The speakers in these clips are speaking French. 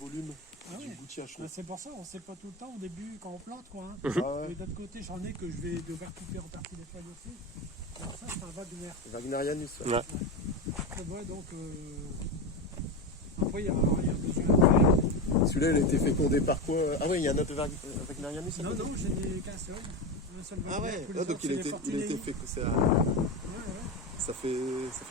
volume Ah du ouais. gouttière, je trouve. C'est pour ça, on ne sait pas tout le temps au début quand on plante, quoi. Hein. Ah ouais. Et d'autre côté, j'en ai que je vais devoir couper en partie des feuilles aussi. Alors ça, c'est un Wagner. Wagnerianus. Ouais. Ouais. Ouais, donc, après, il y a besoin de faire. Celui-là, il a été fécondé par quoi? Ah ouais, il y a un autre Wagnerianus. Non, non, je n'ai qu'un seul. Un seul Ah Wagner. ouais, Tous les ah, donc autres, il a c'est été des Fortunei. fait que ça, Ouais, ouais. ça fait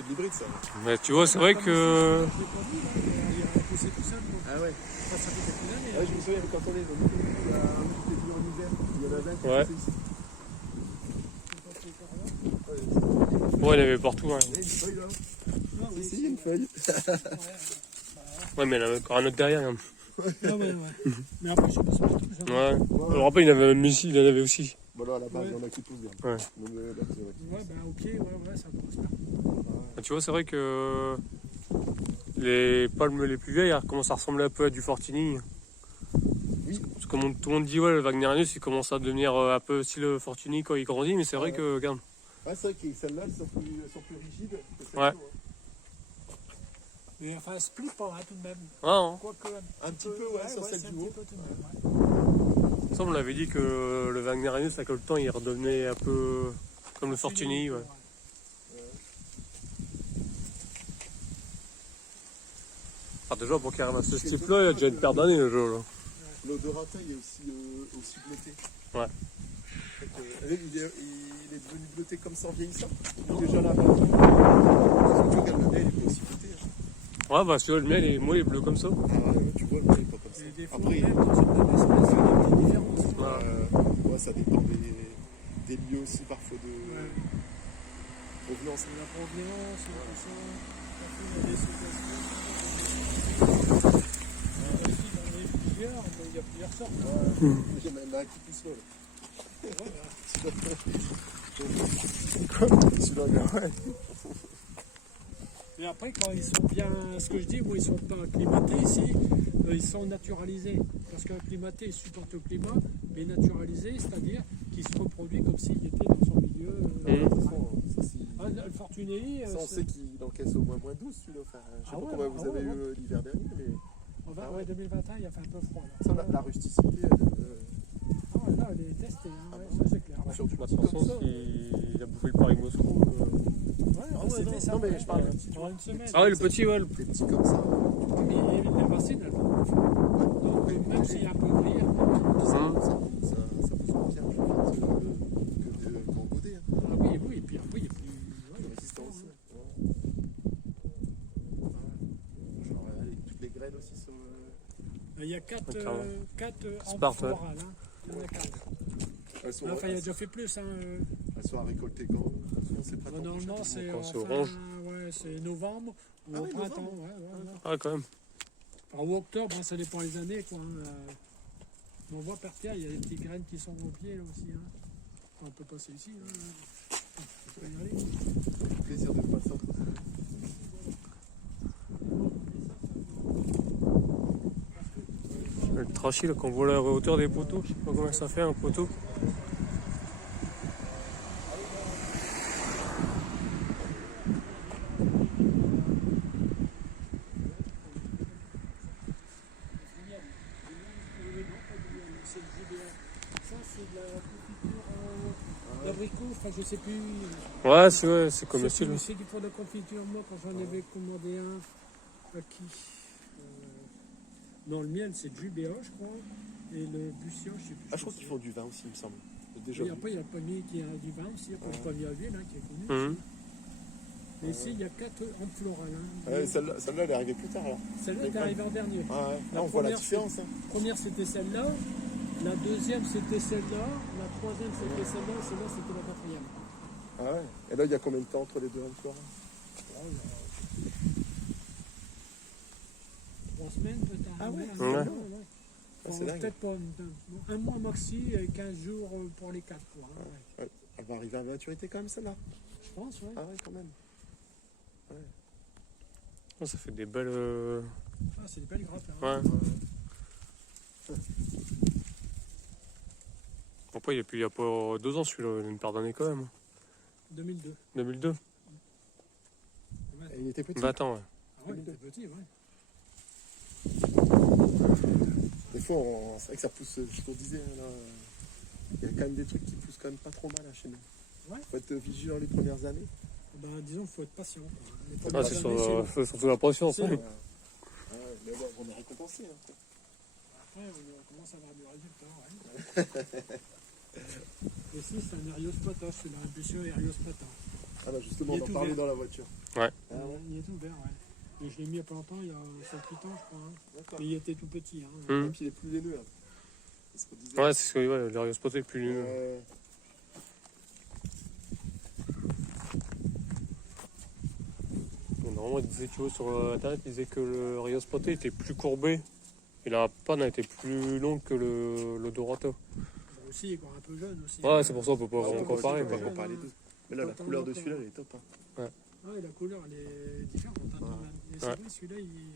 de l'hybride, ça. Mais tu vois, c'est vrai que... Je l'ai pas vu, là, mais il a poussé tout seul. Donc, Ah ouais. ça fait quelques années. Ouais, je me souviens quand on est venu, il y a un qui est venu en hiver. Il y en avait un qui Ouais. poussait ici. Ouais, il y en avait partout. Hein. Il y a une feuille là. Ah, oui. Ici, il y a une feuille. Ouais, mais il y en a encore un autre derrière. Hein. Ah ouais, ouais. Mais après, je passe partout. Ça. Ouais. Alors après, il y en avait même ici, il y en avait aussi. Bon, là, à la base, Ouais. il y en a qui poussent bien. Ouais. Donc, là, c'est vrai. Ouais, ben au pied, ouais, ça commence bien. Ah, tu vois, c'est vrai que les palmes les plus vieilles elles commencent à ressembler un peu à du Fortuny. Oui. Parce que tout le monde dit, ouais, le Wagnerianus, il commence à devenir un peu style Fortuny quand il grandit, mais c'est vrai que, regarde. Ouais, c'est vrai que celles-là, elles sont plus rigides. que celles-là, Ouais. hein. Mais enfin, split pas, hein, tout de même. Ah, hein. Quoique, Un petit peu, ouais, sur celle c'est du un haut. petit peu tout de même, ouais. Ça, on l'avait dit que le Wagnerianus, avec le temps, il redevenait un peu comme le Fortuny. Ouais. Ah, déjà, pour qu'il arrive à ce type-là, il y a déjà une paire d'années, le jeu. Là. L'odorata, il est aussi bleuté. Ouais. En fait, il est devenu bleuté comme ça en vieillissant. Non. Déjà là, si tu regardes le miel, il est aussi bleuté. Hein. Ouais, bah, celui-là, le miel, est, moi, il est bleu comme ça. Ah ouais, tu vois, le miel, pas comme ça. Et des fois, Après, même dans une même espèce, il y a des petites différences. ouais, ça dépend des lieux aussi, parfois, de Ouais. provenance. La provenance, tout ça. Parfois, il y a des associations. Ici, dans les plusieurs, mais il y a plusieurs sortes. Hein. Il y en a un qui pousse là. Celui-là, ouais. Et après, quand ils sont bien, ce que je dis, moi, ils sont pas acclimatés ici, ils sont naturalisés. Parce qu'acclimaté, ils supportent le climat, mais naturalisé, c'est-à-dire qu'il se reproduit comme s'il était dans son milieu. Le Fortuny, Ça, on sait qu'il encaisse au moins -12 celui-là. Enfin, je sais pas comment vous avez eu l'hiver dernier, mais en 2021, il a fait un peu froid. Là. ça, la rusticité, Ah ouais, là, elle est testée, hein, ouais, ça c'est clair. Ouais. sur du Bah, petit de toute comme façon, ça. il a bouffé le Paris-Moscou. Ouais, ouais, c'était non, ça. non, mais ouais, je parle ouais, d'un petit pendant une semaine. Ah, ouais, le petit, ouais. Des petits comme ça. Mais les racines, elles vont gonfler. Donc, même s'il y a un peu de rire, Ça pousse moins bien, je pense, que qu'en Godet. Hein. ah oui, oui, et puis après, il y a plus. Ouais, De résistance. Genre, toutes les graines aussi sont. il y a 4 Sparte, ouais. florales. Hein. Il y en a 4. Elles sont, Enfin, il y a déjà fait plus. Hein. elles sont à récolter quand? C'est printemps Normalement, prochain. c'est quand c'est enfin, orange. ouais, c'est novembre ou Ah au oui, printemps. novembre. Ouais. Ah, quand même. Alors, ou octobre, hein, ça dépend les années. Quoi, hein. On voit par terre, il y a des petites graines qui sont au pied là aussi. Hein. On peut passer ici. Hein. On peut y aller. Plaisir de passer entre ça. Le trachy, là, qu'on voit la hauteur des poteaux, je sais pas combien ça fait un poteau. C'est le GBA. Ça, c'est de la confiture d'abricot, enfin, je sais plus. Ouais, c'est comme le style. C'est qu'il faut de la confiture. Moi, quand j'en avais commandé un, à qui non, le miel, c'est du GBA, je crois. Et le Bussia, je sais plus. Ah, je crois qu'ils font du vin aussi, il me semble. Déjà. Et après, il y a le pommier qui a du vin aussi, après le pommier à huile, hein, qui est connu. Mhm. Et ici, il y a 4 en floral. Hein. Ouais, celle-là, elle est arrivée plus tard, là. Celle-là est arrivée en dernier. Ah ouais. La Là, on voit la première, différence. Hein. La première, c'était celle-là. La deuxième, c'était celle-là. La troisième, c'était celle-là. Et celle-là, c'était la quatrième. Ah ouais. Et là, il y a combien de temps entre les deux encore? 3 semaines peut-être. Ah ouais. Ouais. C'est dingue. Peut-être pas un mois maxi et 15 jours pour les 4 quoi. Hein, ouais. Ouais. Elle va arriver à maturité quand même, celle-là. Je pense, ouais. Ah ouais, quand même. Oh, ça fait des belles. Ah, c'est des belles grappes. Hein. Ouais. Après, il y a pas 2 ans celui-là, il a une paire d'années quand même. 2002. 2002, Et il était petit. 20 ans, ouais. Ah ouais, il était petit, ouais. fois, c'est vrai que ça pousse, je te le disais, hein, là, il y a quand même des trucs qui poussent quand même pas trop mal là, chez nous. Ouais. Faut être vigilant les premières années. Ben, disons qu'il faut être patient. Quoi. Les Ah, premières c'est années, c'est surtout la patience. C'est- Hein. Ouais. Ouais, mais bon, on est récompensé. Hein. Après, on commence à avoir du résultat. Ouais. Ici, c'est un Ariosplata, c'est la impulsion Ariosplata. Ah bah justement, Il est on en tout parlait vert. dans la voiture. Ouais. Ah ouais. Il est tout vert, ouais. Et je l'ai mis il y a pas longtemps, il y a 7-8 ans, je crois. Hein. D'accord. Mais il était tout petit. Hein. Hum. Et puis il est plus laineux. Hein. C'est ce qu'on disait. Ouais, c'est ce que ouais, les Rio Spotted plus. Normalement, il disait, tu vois, sur internet, il disait que le Rio Spotted était plus courbé et la panne était plus longue que le Dorado. Aussi, il est encore un peu jeune aussi. Ouais, c'est pour ça qu'on peut pas Ah, vraiment on peut comparer. pas Mais... comparer les deux. Mais là, la Quand on couleur de entend- celui-là, elle est top. Hein. Ouais, la couleur, elle est différente. Hein, Ouais. mais c'est Ouais. vrai, celui-là, il...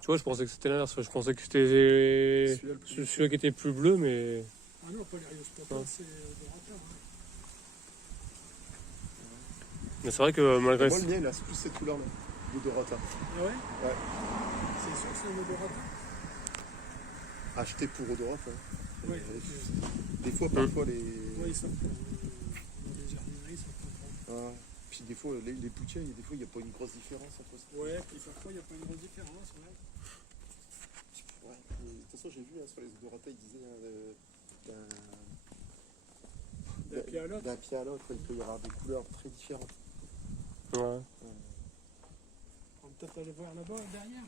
Tu vois, je pensais que c'était l'inverse. Je pensais que c'était Celui-là, le plus- celui qui était plus bleu, mais. Ah non, pas les Ariosplata, Ouais. c'est Dorata. Hein. Mais c'est vrai que malgré Moi, le mien, il a plus cette couleur-là, de Dorata. Ah ouais Ouais. C'est sûr que c'est un Dorata. Acheté pour Odorata. Hein. Ouais. Des fois, parfois, les. Ouais, ils sont pas... Les jardineries, ils sont pas trop. Ah. Puis des fois, les bouteilles, des fois, il n'y a pas une grosse différence entre ça. Ouais, puis parfois, il n'y a pas une grosse différence. Ouais. Ouais. Et, de toute façon, j'ai vu hein, sur les Odorata, ils disaient D'un pied à l'autre. d'un pied à l'autre, il peut y avoir des couleurs très différentes. Ouais. On va peut-être aller voir là-bas, derrière.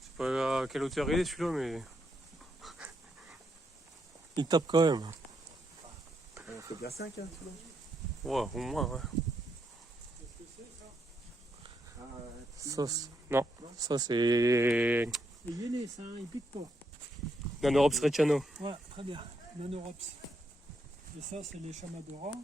Je sais pas à quelle hauteur il est celui-là, mais. Il tape quand même. On fait bien 5, hein, celui-là. Ouais, au moins, ouais. Qu'est-ce que c'est, ça? Ça, non, ça c'est. Les Yénés, ça, hein, ils piquent pas. Nanorops retiano, Ouais, très bien. Nanorops. Et ça, c'est les Chamadora. Et ce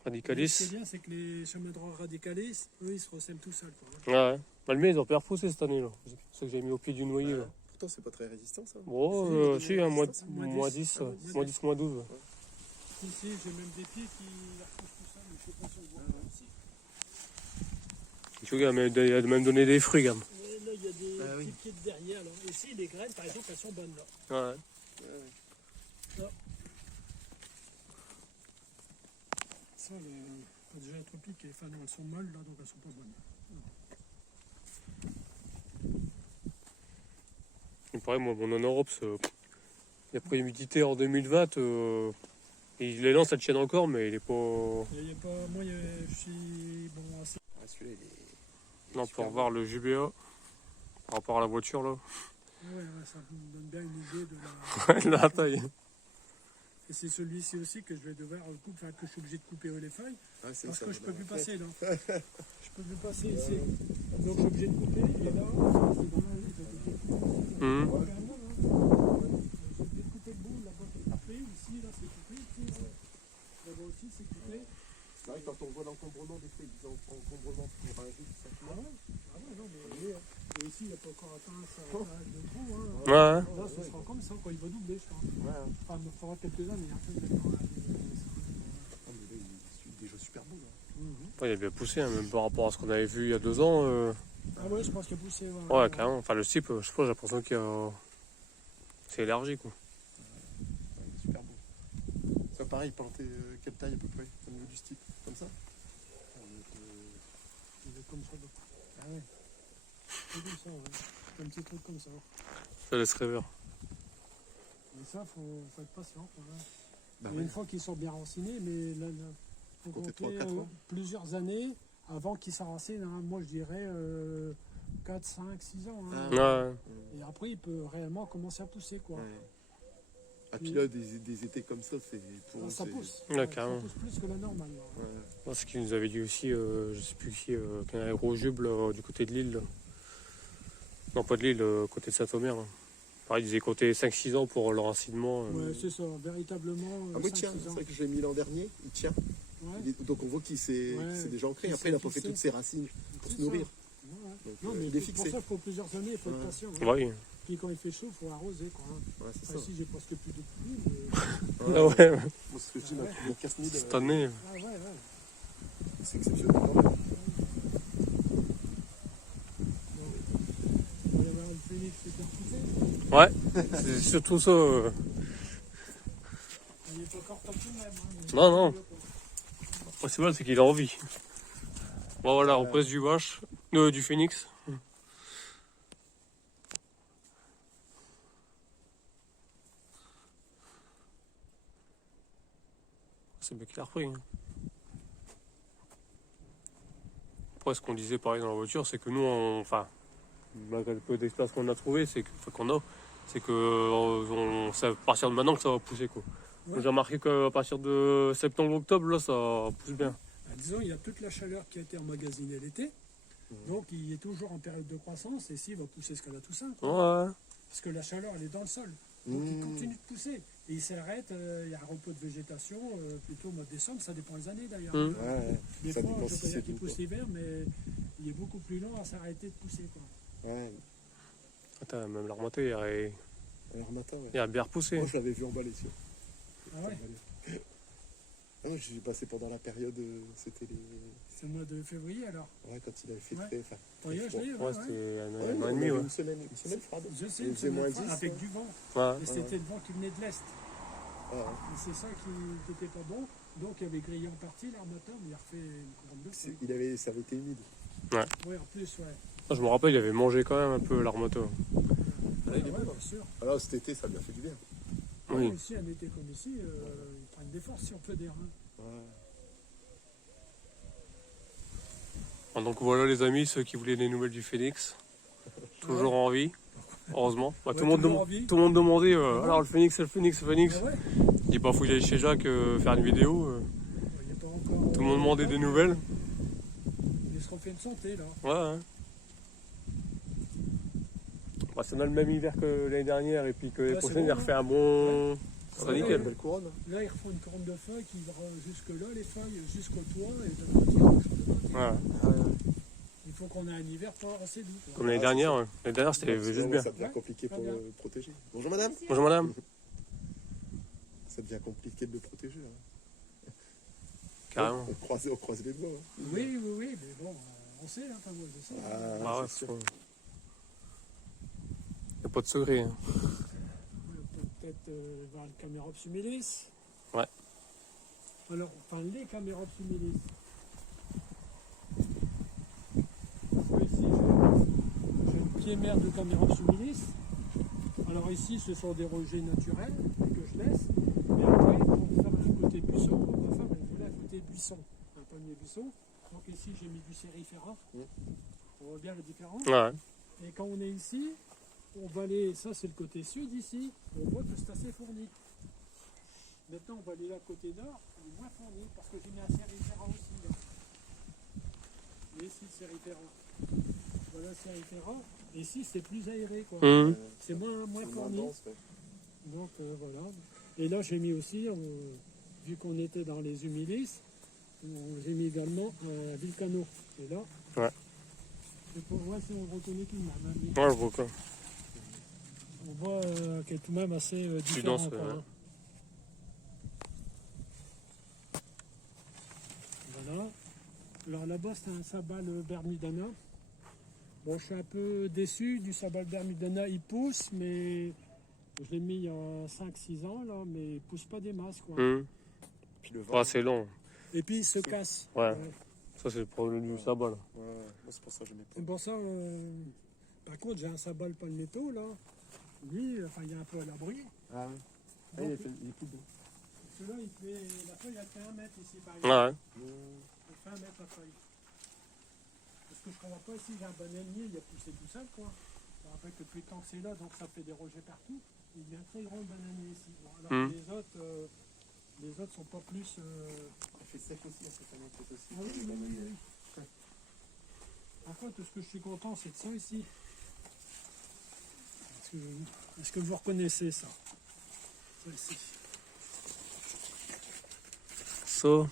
qui radicalis. est bien, c'est que les Chamadora radicalis, eux, ils se ressemblent tout seuls. Quoi. Ouais, ouais. Bah, le mien, ils ont pas repoussé cette année, là. C'est ça que j'ai mis au pied du noyer, là. Pourtant, c'est pas très résistant, ça. Bon, Si, si, un mois moins 10. 10, Ah, moins 10, moins 12. Ici, j'ai même des pieds qui repoussent tout seuls, mais je sais pas si on voit pas ici. Tu vois, il a même donné des fruits, gamme. Et là, il y a des Ah oui. petits pieds de derrière. Là. Ici, les graines, par exemple, elles sont bonnes. Là. Ouais. Ça, déjà, les tropiques, enfin, non, elles sont molles, là, donc elles sont pas bonnes. Il paraît, moi, mon Nanorops, il a pris l'humidité en 2020. Et les lances, elles tiennent encore, mais il est pas. Il y a pas, moi, je suis bon, assez. Ah, celui-là, il est. Là, on peut revoir le GBA par rapport à la voiture, là. Ouais, ça me donne bien une idée de la. La taille. Et c'est celui-ci aussi que je vais devoir couper, enfin, que je suis obligé de couper les feuilles, Ah, c'est parce ça, que je peux plus voilà. passer là. Je peux plus passer ici. Donc je suis obligé de couper, et là, c'est dans la vie, Hum. Ouais, carrément, hein. Je suis obligé de couper le bout, là-bas c'est coupé, ici, là c'est coupé, ici, là-bas aussi c'est coupé. C'est vrai que quand on voit l'encombrement des feuilles, ils ont encombrement pour un jus, tout Ah simplement. ouais, non, mais et ici il n'a pas encore atteint sa taille de trou. Hein. Ouais. Là, ce sera comme ça quand il va doubler, je pense. Ouais, hein. Enfin, il me faudra quelques années. Hein, pour mettre dans la- Ah, mais là, il est déjà super beau. Là. Ouais, il a bien poussé, hein, même par rapport à ce qu'on avait vu il y a 2 ans. Ah ouais, je pense qu'il a poussé. Ouais, carrément. Enfin, le type, je sais pas, j'ai l'impression qu'il y a. C'est élargi, quoi. Ouais, il est super beau. Ça, pareil, planté quelle taille à peu près au niveau du stick? Comme ça? Il est comme ça. Donc. Ah ouais. C'est comme ça, ouais. Un petit truc comme ça. Ça laisse rêveur. Mais ça, faut être patient. Quoi, hein. Bah Et ouais. une fois qu'ils sont bien rencinés, mais là, faut Comptez compter 3 ou 4 ans. plusieurs années avant qu'ils s'enracinent. Hein. Moi, je dirais 4, 5, 6 ans. Hein. Ouais. Et après, il peut réellement commencer à pousser. Quoi. Ouais. Ah, puis là, des étés comme ça, c'est pour Ah, eux, ça c'est- pousse. Ouais, Ça carrément. pousse plus que la normale. Là. Ouais. Ouais, ce qu'il nous avait dit aussi, je sais plus qui, qu'il y a un gros jube là, du côté de l'île. Là. Non, pas de l'île, côté de Saint-Omer. Là. Pareil, il disait compter 5-6 ans pour l'enracinement. Ouais, c'est ça, véritablement. Ah oui, tiens, c'est vrai que je l'ai mis l'an dernier, il tient. Ouais, Donc on voit qu'il s'est Ouais. c'est déjà ancré. Qu'il Après, il n'a s'est pas fait fixé. toutes ses racines pour c'est se nourrir. ça. Ouais. Donc, Non, mais il est pour fixé. ça, il faut plusieurs années, il faut être Ouais. patient. Hein. Ouais. Puis quand il fait chaud, il faut arroser. Quoi, hein. Ouais, c'est Ah, ça. si, j'ai presque plus de pluie. Mais... Ah ouais, Moi, ce que je dis, Ah ouais. le casse-nid, cette année. Ah ouais, ouais. c'est exceptionnel quand même. Ouais, c'est surtout ça. Il est encore top tout de même. Hein, Non, non. Le principal, c'est qu'il a envie. Bon, voilà, on presse du vache, du phénix. C'est bien qu'il a repris. Hein. Après, ce qu'on disait pareil dans la voiture, c'est que nous, enfin, malgré le peu d'expérience qu'on a trouvé, c'est que c'est à partir de maintenant que ça va pousser quoi. Ouais. J'ai remarqué qu'à partir de septembre-octobre, là, ça pousse bien. Bah, disons, il y a toute la chaleur qui a été emmagasinée l'été. Donc il est toujours en période de croissance et ici il va pousser jusqu'à la Toussaint. Quoi. Ouais. Parce que la chaleur elle est dans le sol. Donc il continue de pousser. Et il s'arrête, il y a un repos de végétation, plutôt au mois de décembre, ça dépend des années d'ailleurs. Ouais, Des ça fois, dépend je si peux dire c'est qu'il doux, pousse quoi. l'hiver, mais il est beaucoup plus long à s'arrêter de pousser. Quoi. Ouais, Attends, même la remontée, alors matin, ouais. il a bien repoussé. Moi, je l'avais vu emballer, sûr. Ah ouais, Ah non, j'ai passé pendant la période, c'était les... c'est le mois de février alors. Ouais, quand il avait fait Ouais. très... Enfin, Oui, très je l'ai, Ouais, ouais. c'était un ouais, an on et demi, avait ouais. une semaine froide. Je sais, Il une faisait semaine moins froide, 10, avec ouais. du vent. Ouais. Et c'était le vent qui venait de l'est. Ouais, ouais. Et c'est ça qui n'était pas bon. Donc il avait grillé en partie l'armateur, mais il a refait une grande de feu. Ça avait été humide. Oui, en plus, ouais. Je me rappelle, il avait mangé quand même un peu l'armoto. Ah, il est Ouais, bon, bien sûr. Alors cet été, ça lui a fait du bien. Oui. Ici, un été comme ici, ils prennent des forces, si on peut dire. Hein. Ouais. Donc voilà les amis, ceux qui voulaient des nouvelles du phénix. Toujours en vie, heureusement. Bah, Ouais, tout, le monde toujours en vie. tout le monde demandait, alors le phénix, c'est le phénix, le phénix. Ah ouais, Il dit, bah faut que j'aille chez Jacques faire une vidéo. il n'y a pas encore. Tout le monde demandait des nouvelles. Il se refait une santé, là. Ouais. Bah, si on a le même hiver que l'année dernière et puis que l'année Ouais, c'est prochaine, bon, il refait un bon... Ça Ouais, va nickel. Une belle couronne. Là, ils refont une couronne de feuilles qui va jusque-là, les feuilles, jusqu'au toit, et de l'autre côté, on sera de côté. Voilà. Ah, ouais. Il faut qu'on ait un hiver pas assez doux. Quoi. Comme l'année Ah, c'est dernière. ça. Ouais. L'année dernière, c'était Ouais, juste bien. Ça devient Ouais, compliqué très pour bien. le protéger. Bonjour madame. Bonjour madame. Ça devient compliqué de le protéger. Hein. Carrément. On croise les doigts. Hein. Oui, mais bon, on sait, hein, pas moi, je sais. Ah ouais, c'est sûr. Y a pas de secret. Hein. Peut-être vers le Camerops humilis. Ouais. Alors, enfin, les Camerops humilis. Parce que ici, j'ai une pied-mère de Camerops humilis. Alors ici, ce sont des rejets naturels que je laisse. Mais après, pour faire un côté buisson, ma femme, elle voulait un côté buisson, un palmier buisson. Donc ici, j'ai mis du sérifera. On voit bien la différence. Ouais. Et quand on est ici, on va aller, ça c'est le côté sud ici, on voit que c'est assez fourni. Maintenant on va aller là côté nord, il est moins fourni parce que j'ai mis un sérifera aussi là. Et ici le sérifera. Voilà le sérifera. Et ici c'est plus aéré quoi. Mmh. C'est moins Moins fourni. dense, ouais. Donc voilà. Et là j'ai mis aussi, vu qu'on était dans les humilis, j'ai mis également un Vilcano. Et là. Ouais. Et pour voir si on reconnaît tout le monde. Ouais, je vois quoi. On voit qu'elle est tout de même assez différent. dense, quoi, ouais. hein. Voilà. Alors là-bas, c'est un sabal Bermudana. Bon, je suis un peu déçu du sabal Bermudana. Il pousse, mais je l'ai mis il y a 5-6 ans, là, mais il pousse pas des masses. Quoi. Mmh. Puis le vent. Ouais, c'est long. Et puis, il se casse. Ouais. Ça, c'est le problème du sabbat. Là. Ouais, moi c'est pour ça que je mets pas. C'est pour ça, par contre, j'ai un sabal palmetto, là. Lui, enfin, il est un peu à l'abri. Ah ouais. Ah, il est plus beau. Celui-là, la feuille, elle fait 1 mètre ici, par exemple. Ouais. Elle fait 1 mètre la feuille. Parce que je comprends pas ici, j'ai un bananier, il a poussé tout seul, quoi. Je me rappelle que depuis le temps que c'est là, donc ça fait des rejets partout. Il y a un très grand bananier ici. Bon, alors les autres sont pas plus. Il fait sec aussi cette année, c'est aussi. Ah oui. Par contre, ce que je suis content, c'est de ça ici. Est-ce que vous reconnaissez ça? Ça ici. Ça,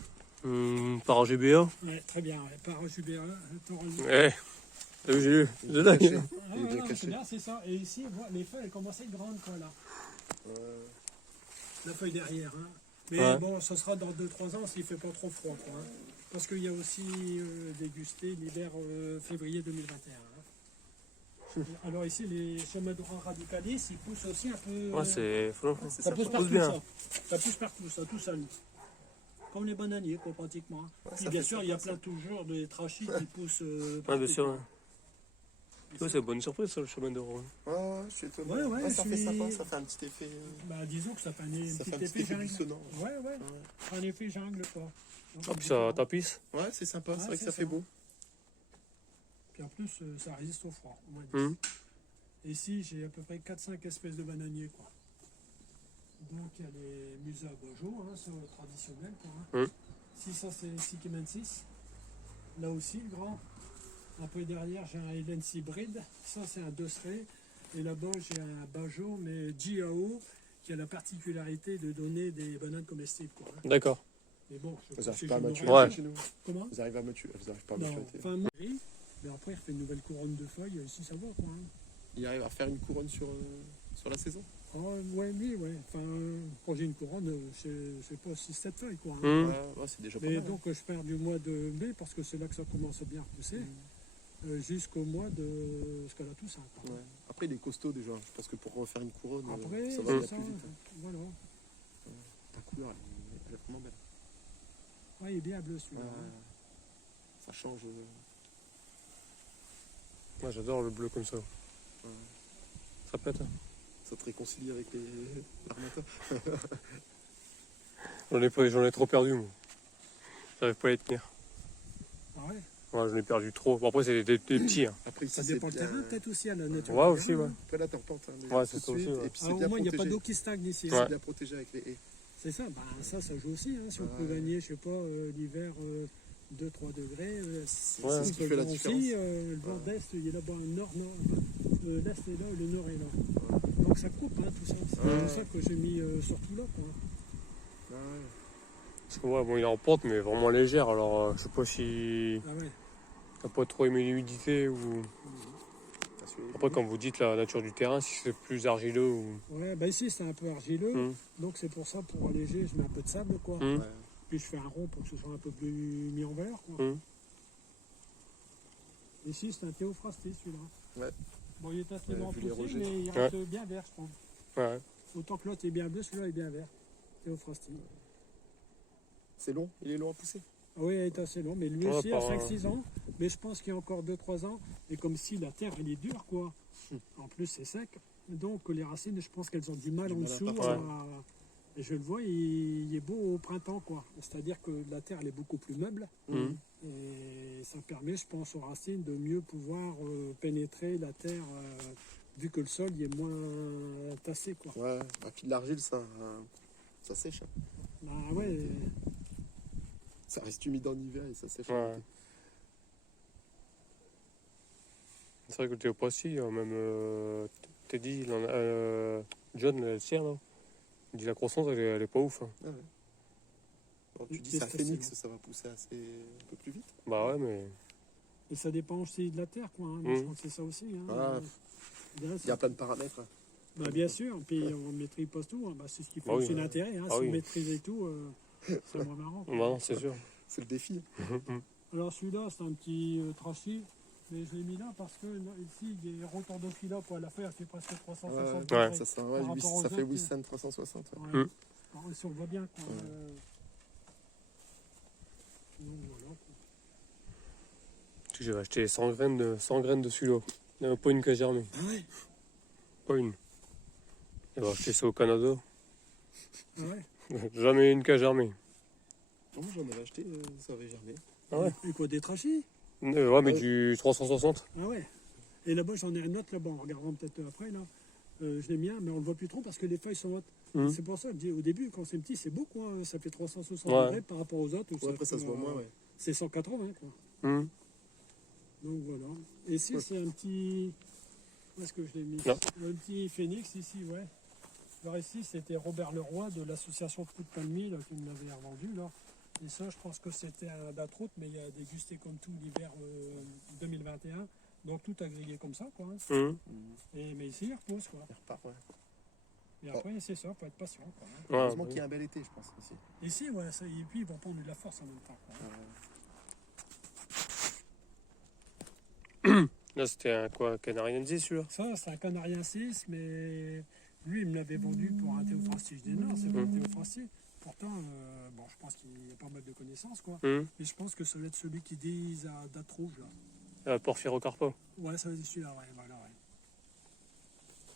par GBA. Ouais, très bien. Ouais. Par UBA, Ouais. T'as vu, j'ai eu. C'est dingue. Il est Ah, bien voilà, caché. c'est bien, c'est ça. Et ici, les feuilles elles commencent à être grandes, quoi, là. La feuille derrière. Hein. Mais Ouais. bon, ça sera dans 2-3 ans s'il ne fait pas trop froid. Quoi, hein. Parce qu'il y a aussi dégusté l'hiver février 2021. Hein. Alors ici, les chemins de rang radicalistes, ils poussent aussi un peu. Ouais, c'est. Faut- c'est ça ça. pousse pousse partout, bien. ça. Ça pousse partout, ça, tout seul. Comme les bananiers, quoi, pratiquement. Ouais, Puis ça bien fait sûr, il y a sympa, plein toujours de trachis qui poussent. Ouais, bien partout, sûr. quoi. Ouais. Ouais, c'est une bonne surprise, ça, le chemin de rang. Ouais, je suis étonné. Ouais, ça je fait suis- sympa, ça fait un petit effet. Bah, disons que ça fait un Ça fait petit un petit effet effet jungle. buissonnant. Ouais. Un effet jungle, quoi. Donc, Ah, puis ça tapisse. Ouais, c'est sympa, c'est Ah, vrai que c'est ça fait ça. beau. Puis en plus, ça résiste au froid. Au moins 10. Hum. Et ici, j'ai à peu près 4-5 espèces de bananiers, quoi. Donc, il y a les Musa Bojo, hein, c'est traditionnel, quoi. Hein. Hum. Si ça, c'est Sikimensis. Là aussi, le grand. Un peu derrière, j'ai un Helens hybride. Ça, c'est un Dosseret. Et là-bas, j'ai un Bajo, mais Jiao, qui a la particularité de donner des bananes comestibles, quoi. Hein. D'accord. Mais bon, je Vous sais n'arrivez que pas à j'en maturiter aurais- Ouais. chez nous. Comment Vous n'arrivez pas à Non, maturiter. enfin, moi, oui. Mais après, il refait une nouvelle couronne de feuilles. Ici, ça va, quoi. Hein. Il arrive à faire une couronne sur la saison. Ah, ouais, oui, ouais. Enfin, quand j'ai une couronne, c'est pas 6-7 feuilles, quoi. Hein. Hum. Ouais, c'est déjà pas Mais mal. donc, je perds du mois de mai, parce que c'est là que ça commence à bien repousser, jusqu'au mois de ce qu'elle a tout ça. Quoi. Ouais. Après, il est costaud déjà. Je pense que pour refaire une couronne, Après, ça va c'est aller ça. plus vite. Voilà. La couleur, elle est vraiment belle. Ouais, il est bien bleu celui-là. Ouais. Ça change. Ouais, j'adore le bleu comme ça. Ça pète. Hein. Ça te réconcilie avec l'armateur. J'en ai trop perdu, moi. J'arrive pas à les tenir. Ah ouais. Ouais, j'en ai perdu trop. Bon, après, c'est des petits. Hein. Après, ici, Ça c'est dépend le bien- terrain, peut-être aussi à la nature. Ouais, du aussi, terrain, ouais. hein. Après, là, t'es en pente. Hein, Ouais, tout c'est de ça aussi, suite. ouais. Et puis, Ah, c'est au bien moins, il n'y a pas protégé. d'eau qui stagne ici. C'est hein. bien protégé avec les haies. C'est ça, bah, ça joue aussi. Hein. Si on peut Ouais. gagner, je sais pas, l'hiver 2-3 degrés, C'est Ouais. ce qui fait la vent différence. aussi, le vent Ouais. d'est, il est là-bas, le nord, l'est est là, le nord est là. Donc ça coupe, hein, tout ça. C'est Ouais. pour ça que j'ai mis surtout là. Quoi. Ouais. Parce que ouais, bon, il est en pente, mais vraiment légère. Alors, je sais pas si Ah ouais. t'as pas trop aimé l'humidité ou. Parce que- Après, comme vous dites, la nature du terrain, si c'est plus argileux ou. Ouais, bah ici c'est un peu argileux, Hum. donc c'est pour ça, pour alléger, je mets un peu de sable, quoi. Hum. Ouais. Puis je fais un rond pour que ce soit un peu plus mis en valeur, quoi. Hum. Ici c'est un théophrasté, celui-là. Ouais. Bon, il est assez Ouais, grand vu les poussé, rejets. mais il reste bien vert, je trouve. Ouais. Autant que l'autre est bien bleu, celui-là est bien vert. Théophrasté. C'est long, il est long à pousser. Ah oui, il est assez long, mais lui Ouais, aussi a par- 5-6 ans. Mais je pense qu'il y a encore 2-3 ans. Et comme si la terre, elle est dure, quoi. En plus, c'est sec. Donc les racines, je pense qu'elles ont du mal Du en mal à dessous. partir. Et je le vois, il est beau au printemps, quoi. C'est-à-dire que la terre, elle est beaucoup plus meuble. Hum. Et ça permet, je pense, aux racines de mieux pouvoir pénétrer la terre, vu que le sol il est moins tassé, quoi. Ouais, bah, puis de l'argile, ça sèche. Hein. Bah ouais, Ça reste humide en hiver et ça sèche. Ouais. C'est vrai que le théoprastie, même Teddy, il en a, John, le sien, là, il dit la croissance, elle est pas ouf. Hein. Ah ouais. Alors, tu dis Qu'est-ce ça que phénix, c'est, ça va pousser assez un peu plus vite. Bah ouais, mais. et ça dépend aussi de la terre, quoi. Hein. Mhm. Je crois que c'est ça aussi. Hein. Ah, Là, il y a plein de paramètres. Hein. bah, bien sûr, puis on ne maîtrise pas tout. Hein. Bah, c'est ce qui fait Ah oui, aussi ouais. l'intérêt. Hein. Ah Si oui. on maîtrisait tout, c'est moins marrant. Bah quoi. non, c'est sûr. C'est le défi. Alors celui-là, c'est un petit trachis, mais je l'ai mis là parce que là, ici, il est rotordophyla, quoi. La feuille, elle fait presque 360 Ouais. degrés. Ça, Par rapport aux ça fait autres, Wissam 360. Ouais. Ouais. Mm. Alors, ici, on voit bien. Quoi. Ouais. Donc, voilà, quoi. J'avais acheté 100 graines de celui-là. Il n'y en a pas une qui a germé. Ah ouais. Pas une. J'avais acheté ça au Canada. Ah ouais. Jamais une qui a germé. Moi j'en avais acheté, ça avait germé. Ah ouais. Et quoi, des trachis? Ouais, mais du 360. Ah ouais. Et là-bas, j'en ai un autre là-bas, on regardera peut-être après là. Je l'ai mis un, mais on le voit plus trop parce que les feuilles sont hautes. Mhm. C'est pour ça que je dis au début, quand c'est petit, c'est beau quoi. Ça fait 360 Ouais. degrés par rapport aux autres. où Ouais, après ça fait, se voit moins, ouais. C'est 180 quoi. Hum. Donc voilà. Et ici, c'est un petit. Où est-ce que je l'ai mis? Là. Un petit phénix ici, ouais. Alors ici, c'était Robert Leroy de l'association Foot Palmy là, qui me l'avait revendu là. Et ça, je pense que c'était un datroute, mais il a dégusté comme tout l'hiver 2021. Donc tout a grillé comme ça, quoi. Hein. Hum. Mais ici, il repose, quoi. Il repart, ouais. Et après, c'est ça, faut être patient, quoi. Hein. Ouais, Heureusement bah qu'il y a un bel été, je pense, ici. Ici, ouais, ça, et puis ils vont prendre de la force en même temps, quoi. Là, c'était un quoi, canariensis, celui-là? Ça, c'est un Canarien 6, mais lui, il me l'avait vendu pour un Théophrastie. Je dis non, c'est pas un Théophrastie. Pourtant, bon, je pense qu'il y a pas mal de connaissances, quoi. Hum. Mais je pense que ça va être celui qui dit à date rouge, là. Porphyro Carpo. Ouais, ça va être celui-là, ouais, voilà, ouais.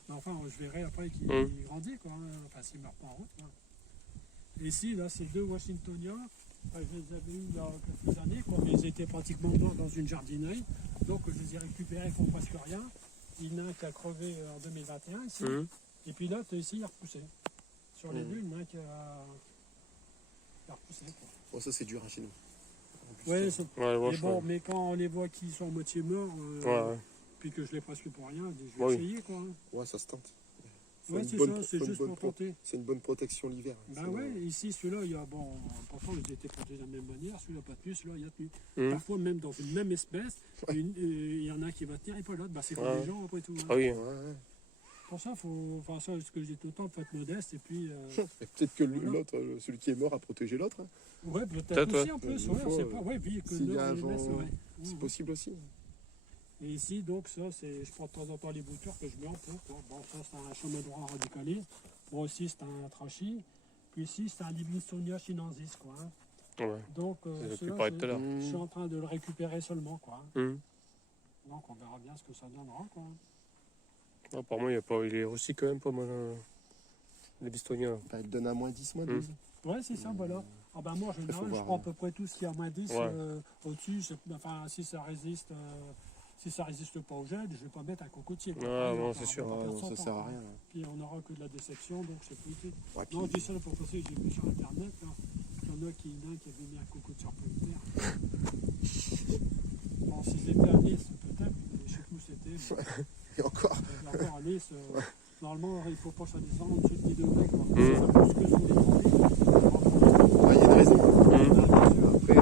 Mais enfin, je verrai après qu'il grandit, quoi. Hein. Enfin, s'il meurt pas en route, quoi. Et ici, là, c'est deux Washingtoniens. Enfin, je les avais eus il y a quelques années, quoi, mais ils étaient pratiquement morts dans une jardinerie. Donc, je les ai récupérés, ils font presque rien. Il y en a un qui a crevé en 2021 ici. Et puis l'autre, ici, il a repoussé. Sur les deux, il y en a un qui a repoussé, quoi. Bon, ça, c'est dur hein, chez nous. Ouais, Ouais, mais bon, mais quand on les voit qui sont à moitié morts, ouais. puis que je l'ai presque pour rien, je vais essayer, quoi. Hein. Ouais, ça se tente. Ouais, c'est ça, c'est juste pour tenter. C'est une bonne protection l'hiver. Ben ouais, ici, celui-là, il y a, bon, pourtant, ils étaient protégés de la même manière, celui-là pas tenu, celui-là, il a tenu. Parfois, même dans une même espèce, il y en a un qui va tenir et pas l'autre, bah, c'est comme les gens, après tout. Hein. Ah oui. Pour ça, faut, enfin, ça, ce que j'ai tout le temps, faut être modeste, et puis... Et peut-être que l'autre, celui qui est mort a protégé l'autre. Hein. Ouais, peut-être aussi, en plus, ouais, on sait pas, ouais, puis que s'il y a nous, on les laisse, ouais. C'est possible aussi. Et ici, donc, ça, c'est, je prends de temps en temps les boutures que je mets en pot, quoi. Bon, ça, c'est un chemin droit radicalisé. Moi aussi, c'est un trachy. Puis ici, c'est un Livingstonia chinensis, quoi. Hein. Ouais. Donc, C'est pareil tout à l'heure. je suis en train de le récupérer seulement, quoi. Donc, on verra bien ce que ça donnera, quoi. Ah, par moi, il est aussi quand même pas mal. Les bistoniens. Bah, il donne à moins 10, moins 12. Ouais, c'est ça, voilà. Ah ben moi, je prends à peu près tout ce qui est à moins 10. Au-dessus, enfin, si ça résiste pas au gel, je vais pas mettre un cocotier. Ah non, c'est sûr. Ça sert à rien. Puis on n'aura que de la dissection, donc c'est foutu. Ouais, Non, je dis ça pour passer, j'ai vu sur internet, là, qu'il y en a qui avait mis un coco de serpent de terre. Bon, s'ils étaient à Nice, peut-être, mais je sais plus où c'était. Et encore. Encore à Nice, normalement, il ne faut pas que ça descende en dessous de 10 degrés. Quoi. Ça pousse que sur les produits. Il y a une raison. Après,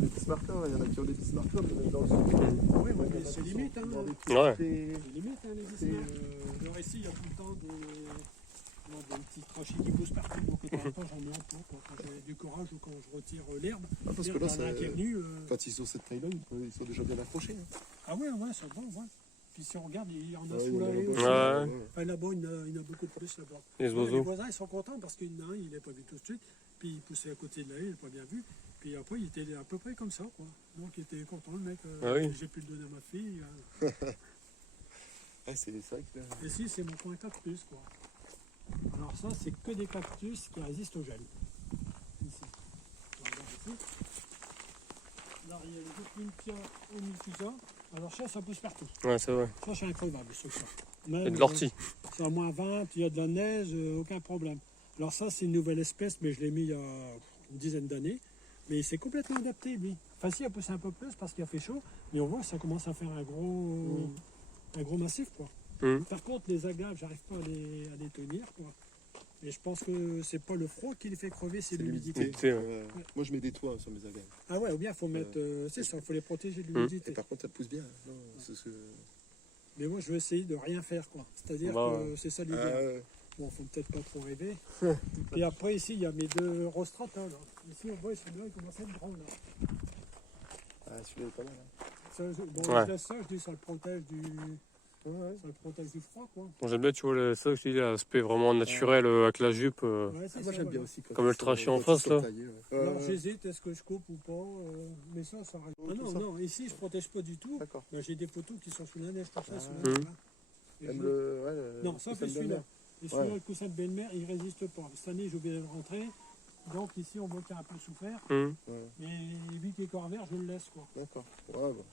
les Bismarckers, il y en a qui ont des Bismarckers, mais dans le sud. Oui, mais c'est limite. Hein. Ouais. C'est limite, hein, les Bismarckers. Alors ici, il y a tout le temps des petits trachis qui poussent partout. Donc, de temps en temps, j'en mets un peu quand j'ai du courage ou quand je retire l'herbe. Ah, parce que là, il y en a un qui est venu. quand ils sont cette taille-là, ils sont déjà bien accrochés. Hein. Ah ouais, c'est bon, ouais. Puis si on regarde, il y en a Ouais, sous la haie aussi. Enfin, là-bas, il y en a beaucoup de plus là-bas. Les Les oiseaux. voisins, ils sont contents parce qu'il y en a un, il n'est pas vu tout de suite. Puis il poussait à côté de la haie, il n'a pas bien vu. Puis après, il était à peu près comme ça, quoi. Donc il était content, le mec. J'ai pu le donner à ma fille. Ouais, c'est vrai que... Et ici, c'est mon coin cactus, quoi. Alors ça, c'est que des cactus qui résistent au gel. Ici. On regarde ici. Là, il y a les Opuntia omitusa. Alors ça pousse partout. Ouais, c'est vrai. Ça, c'est incroyable, ce ça. Il y a de l'ortie. C'est à moins 20, il y a de la neige, aucun problème. Alors ça, c'est une nouvelle espèce, mais je l'ai mis il y a une dizaine d'années. Mais c'est complètement adapté, lui. Enfin, si, il a poussé un peu plus parce qu'il a fait chaud, mais on voit que ça commence à faire un gros massif, quoi. Par contre, les agaves, j'arrive pas à les tenir, quoi. Et je pense que c'est pas le froid qui les fait crever, c'est l'humidité. Moi, je mets des toits sur mes agaves. Ah ouais, ou bien il faut mettre... c'est ça, il faut les protéger de l'humidité. Et par contre, ça pousse bien. Non, Mais moi, je veux essayer de rien faire, quoi. C'est-à-dire que c'est ça l'idée. Bon, faut peut-être pas trop rêver. Et après, ici, il y a mes deux rostrata, là. Ici, on voit, celui-là, il commence à être grand, là. Ah, celui-là est pas mal. Hein. Ça, je laisse ça, je dis, ça le protège du... Ça le protège du froid, quoi. Bon, j'aime bien, tu vois, ça, je dis, l'aspect vraiment naturel avec la jupe. Ouais, moi, j'aime bien aussi. Comme le trachy en face, là. Alors, j'hésite, est-ce que je coupe ou pas mais ça reste... Ah non, ici, je protège pas du tout. D'accord. Ben, j'ai des photos qui sont sous la neige, comme ça, sous la neige. Non, ça fait celui-là. Et celui-là, le coussin de belle-mère, il ne résiste pas. Cette année, j'ai oublié de le rentrer. Donc ici, on voit qu'il a un peu souffert. Mais vu qu'il est corps vert, je le laisse, quoi. D'accord. Ouais, bon.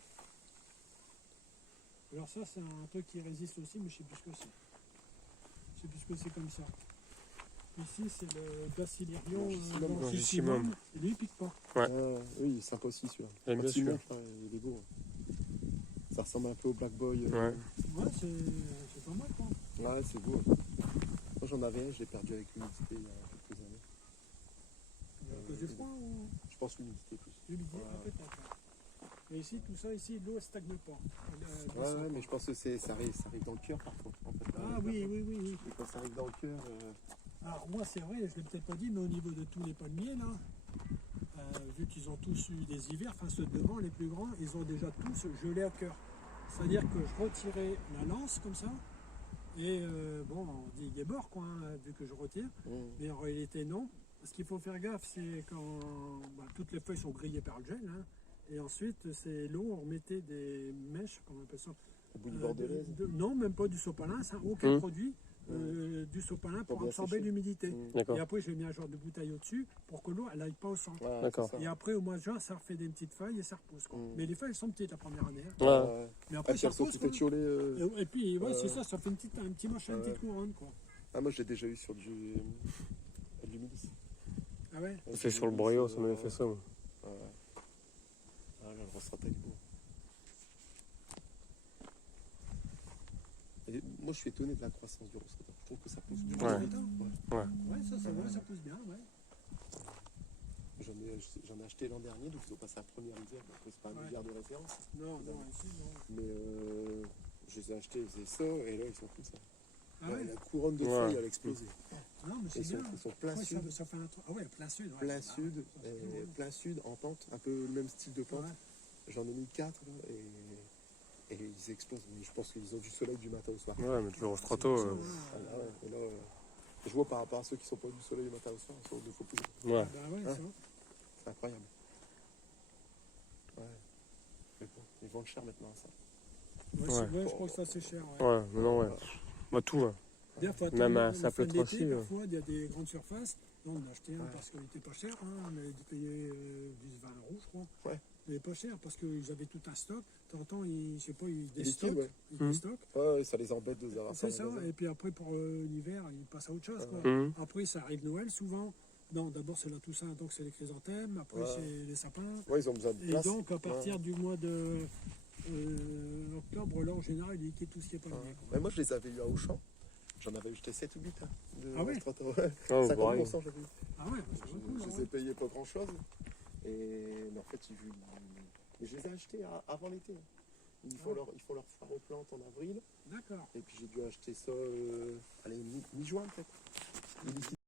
Alors ça, c'est un truc qui résiste aussi, mais je ne sais plus ce que c'est. Je ne sais plus ce que c'est comme ça. Ici, c'est le Bacillirion longicimum. Et lui, il ne pique pas. Oui, il est sympa aussi, celui-là. J'aime bien celui-là. Il est beau. Ça ressemble un peu au Black Boy. Ouais, c'est pas mal, quoi. Ouais, c'est beau. Moi, j'en avais un, je l'ai perdu avec l'humidité il y a quelques années. À cause du froid ou... Je pense l'humidité plus. L'humidité, peut-être. Et ici, tout ça, ici, l'eau ne stagne pas. Ouais, mais je pense que ça arrive dans le cœur parfois. En fait, ah oui. Et quand ça arrive dans le cœur... Alors moi, c'est vrai, je ne l'ai peut-être pas dit, mais au niveau de tous les palmiers, là, vu vu qu'ils ont tous eu des hivers, enfin ceux de devant, les plus grands, ils ont déjà tous gelé à cœur. C'est-à-dire que je retirais la lance comme ça, et bon, on dit il est mort quoi, hein, vu que je retire, mais en réalité non. Ce qu'il faut faire gaffe, c'est quand toutes les feuilles sont grillées par le gel, hein, et ensuite c'est l'eau, on mettait des mèches, comment on appelle ça, Au bout du bordelaise. non, même pas du sopalin, ça, aucun produit. Du sopalin pour bien absorber sécher. l'humidité. D'accord. Et après, j'ai mis un genre de bouteille au-dessus pour que l'eau elle n'aille pas au centre. Ouais, D'accord. c'est ça. Et après, au mois de juin, ça refait des petites feuilles et ça repousse. Quoi. Mais les feuilles, elles sont petites la première année. Hein. Ouais. Mais après, Ah, ça elles sont repousse. toutes Quoi. étiolées. Et puis, ouais, c'est ça, ça fait un petit machin, une Ouais. petite couronne. Quoi. Ah, moi, j'ai déjà eu sur du de l'humilis. Ah ouais. C'est sur le Boréo, ça m'avait fait ça. Moi. Ouais. Ah, là, je ressentais le goût. Et moi, je suis étonné de la croissance du rosetta. Je trouve que ça pousse bien. Ouais. Ouais. Ouais, ça pousse bien. Ouais. J'en ai acheté l'an dernier, donc ils ont passé la première hiver. Donc c'est pas un hiver de référence. Non, ici, non. Mais je les ai achetés, ils faisaient ça, et là, ils sont tous ça. Ah ouais. La couronne de Ouais. feuilles, elle a explosé. Non, mais c'est Ils bien. sont plein Ouais, sud. ça fait un truc. Ah ouais, plein sud. Ouais, Plein c'est sud, marrant. Ça, c'est cool, ouais. plein sud, en pente, un peu le même style de pente. Ouais. J'en ai mis 4 et ils explosent. Mais je pense qu'ils ont du soleil du matin au soir. Ouais, mais tu le rostrato. Ah, là, ouais. Et là, je vois par rapport à ceux qui sont pas du soleil du matin au soir, ils sont 2 fois plus gros. Ouais. Bah ouais, Hein. ça. C'est incroyable. Ouais. Mais bon, ils vendent cher maintenant ça. Ouais, Ouais. je crois que ça c'est cher. Ouais. Ouais, mais non, ouais. Bah, tout, ouais. D'ailleurs, faut Même attendre à la ça fin peut de être l'été, aussi, parfois, il y a des grandes surfaces. Là, on en a acheté un Ouais. parce qu'il n'était pas cher. Hein. On avait dû payer 20 € je crois. Ouais. Il n'était pas cher parce qu'ils avaient tout un stock. De temps en temps, ils, je sais pas, ils Et déstockent. liquide, ouais. Ils déstockent. Ouais, ça les embête de les avoir C'est dans ça. le magasin. Et puis après, pour l'hiver, ils passent à autre chose. Quoi. Mhm. Après, ça arrive Noël souvent. Non, d'abord, c'est la Toussaint, donc c'est les chrysanthèmes. Après, Ouais. c'est les sapins. Ouais, ils ont besoin de Et place. donc, à partir du mois de octobre, là, en général, ils liquident tout ce qui est pas Ouais. lié. Mais moi, je les avais eu à Auchan. J'en avais acheté 7 ou 8. Hein, de Ah ouais. Rostrato. Ouais. Ah, 50% j'avais eu. Ah ouais, c'est Je, cool. je les ai payés pas grand chose. Mais en fait, mais je les ai achetés avant l'été. Il faut leur faire aux plantes en avril. D'accord. Et puis j'ai dû acheter ça, allez, mi-juin peut-être.